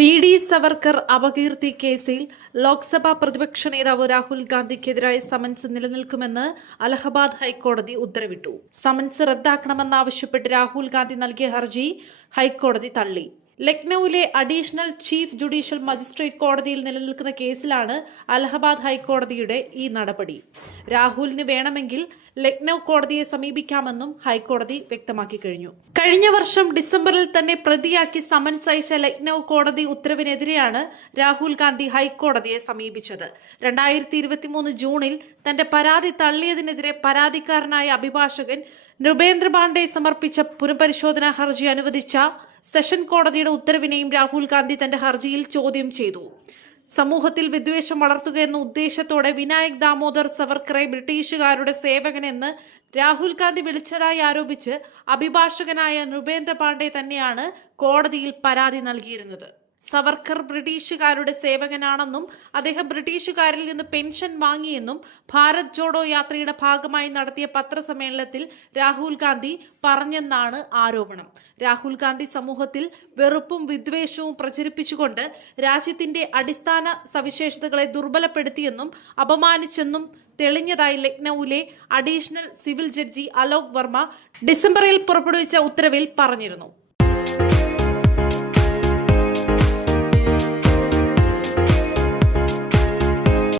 VD. Savarkar അപകീർത്തി കേസിൽ ലോക്സഭാ പ്രതിപക്ഷ നേതാവ് രാഹുൽ ഗാന്ധിക്കെതിരായ സമൻസ് നിലനിൽക്കുമെന്ന് അലഹബാദ് ഹൈക്കോടതി ഉത്തരവിട്ടു. സമൻസ് റദ്ദാക്കണമെന്നാവശ്യപ്പെട്ട് രാഹുൽ ഗാന്ധി നൽകിയ ഹർജി ഹൈക്കോടതി തള്ളി. ലക്നൌവിലെ അഡീഷണൽ ചീഫ് ജുഡീഷ്യൽ മജിസ്ട്രേറ്റ് കോടതിയിൽ നിലനിൽക്കുന്ന കേസിലാണ് അലഹബാദ് ഹൈക്കോടതിയുടെ ഈ നടപടി. രാഹുലിന് വേണമെങ്കിൽ ലക്നൌ കോടതിയെ സമീപിക്കാമെന്നും ഹൈക്കോടതി വ്യക്തമാക്കി കഴിഞ്ഞു. കഴിഞ്ഞ വർഷം ഡിസംബറിൽ തന്നെ പ്രതിയാക്കി സമൻസ് അയച്ച ലക്നൌ കോടതി ഉത്തരവിനെതിരെയാണ് രാഹുൽ ഗാന്ധി ഹൈക്കോടതിയെ സമീപിച്ചത്. 2023 ജൂണിൽ തന്റെ പരാതി തള്ളിയതിനെതിരെ പരാതിക്കാരനായ അഭിഭാഷകൻ നൃപേന്ദ്ര പാണ്ഡെ സമർപ്പിച്ച പുനഃപരിശോധനാ ഹർജി അനുവദിച്ച സെഷൻ കോടതിയുടെ ഉത്തരവിനെയും രാഹുൽ ഗാന്ധി തന്റെ ഹർജിയിൽ ചോദ്യം ചെയ്തു. സമൂഹത്തിൽ വിദ്വേഷം വളർത്തുകയെന്ന ഉദ്ദേശത്തോടെ വിനായക് ദാമോദർ സവർക്കറെ ബ്രിട്ടീഷുകാരുടെ സേവകനെന്ന് രാഹുൽ ഗാന്ധി വിളിച്ചതായി ആരോപിച്ച് അഭിഭാഷകനായ നൃപേന്ദ്ര പാണ്ഡെ തന്നെയാണ് കോടതിയിൽ പരാതി നൽകിയിരുന്നത്. സവർക്കർ ബ്രിട്ടീഷുകാരുടെ സേവകനാണെന്നും അദ്ദേഹം ബ്രിട്ടീഷുകാരിൽ നിന്ന് പെൻഷൻ വാങ്ങിയെന്നും ഭാരത് ജോഡോ യാത്രയുടെ ഭാഗമായി നടത്തിയ പത്രസമ്മേളനത്തിൽ രാഹുൽ ഗാന്ധി പറഞ്ഞെന്നാണ് ആരോപണം. രാഹുൽ ഗാന്ധി സമൂഹത്തിൽ വെറുപ്പും വിദ്വേഷവും പ്രചരിപ്പിച്ചുകൊണ്ട് രാജ്യത്തിന്റെ അടിസ്ഥാന സവിശേഷതകളെ ദുർബലപ്പെടുത്തിയെന്നും അപമാനിച്ചെന്നും തെളിഞ്ഞതായി ലക്നൌവിലെ additional civil judge Alok Varma ഡിസംബറിൽ പുറപ്പെടുവിച്ച ഉത്തരവിൽ പറഞ്ഞിരുന്നു.